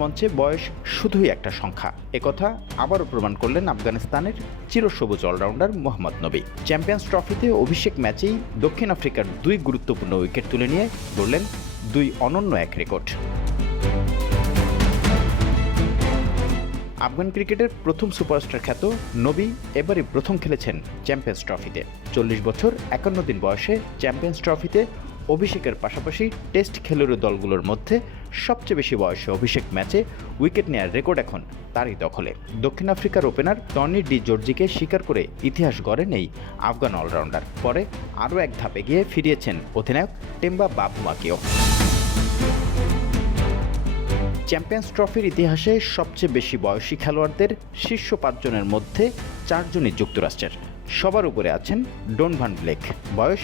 মঞ্চে বয়স শুধুই একটা সংখ্যা, একথা আবারও প্রমাণ করলেন আফগানিস্তানের চিরসবুজ অলরাউন্ডার মোহাম্মদ নবী। চ্যাম্পিয়ন্স ট্রফিতে অভিষেক ম্যাচেই দক্ষিণ আফ্রিকার 2 গুরুত্বপূর্ণ উইকেট তুলে নিয়ে গড়লেন 2 অনন্য এক রেকর্ড। আফগান ক্রিকেটের প্রথম সুপারস্টার খ্যাত নবী এবারই প্রথম খেলেছেন চ্যাম্পিয়ন্স ট্রফিতে। 40 বছর 51 দিন বয়সে চ্যাম্পিয়ন্স ট্রফিতে অভিষেকের পাশাপাশি টেস্ট খেলুড়ে দলগুলোর মধ্যে সবচেয়ে বেশি বয়সে অভিষেক ম্যাচে উইকেট নেওয়ার রেকর্ড এখন তারই দখলে। দক্ষিণ আফ্রিকার ওপেনার টনি ডি জর্জিকে শিকার করে ইতিহাস গড়েন এই আফগান অলরাউন্ডার। পরে আরও এক ধাপ এগিয়ে ফিরিয়েছেন অধিনায়ক টেম্বা বাভুমাকেও। চ্যাম্পিয়ন্স ট্রফির ইতিহাসে সবচেয়ে বেশি বয়সী খেলোয়াড়দের শীর্ষ 5 জনের মধ্যে 4 জনই যুক্তরাষ্ট্রের। সবার উপরে আছেন ডন ভান ব্লেক, বয়স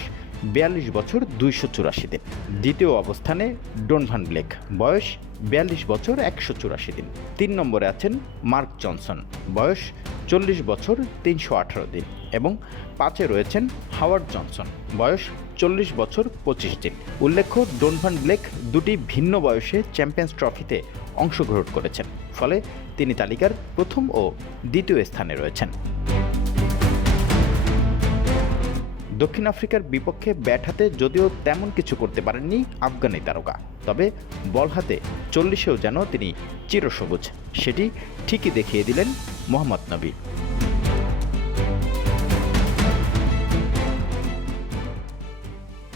42 বছর 284 দিন। দ্বিতীয় অবস্থানে ডন ভান ব্লেক, বয়স 42 বছর 184 দিন। 3 নম্বরে আছেন মার্ক জনসন, বয়স 40 বছর 318 দিন। এবং 5-এ রয়েছেন হাওয়ার্ড জনসন, বয়স 40 বছর 25 দিন। উল্লেখ্য, ডন ভান ব্লেক 2টি ভিন্ন বয়সে চ্যাম্পিয়ন্স ট্রফিতে অংশগ্রহণ করেছেন, ফলে তিনি তালিকার প্রথম ও দ্বিতীয় স্থানে রয়েছেন। দক্ষিণ আফ্রিকার বিপক্ষে ব্যাট হাতে যদিও তেমন কিছু করতে পারেননি আফগানি তারকা, তবে বল হাতে 40-এও যেন তিনি চিরসবুজ, সেটি ঠিকই দেখিয়ে দিলেন মোহাম্মদ নবী।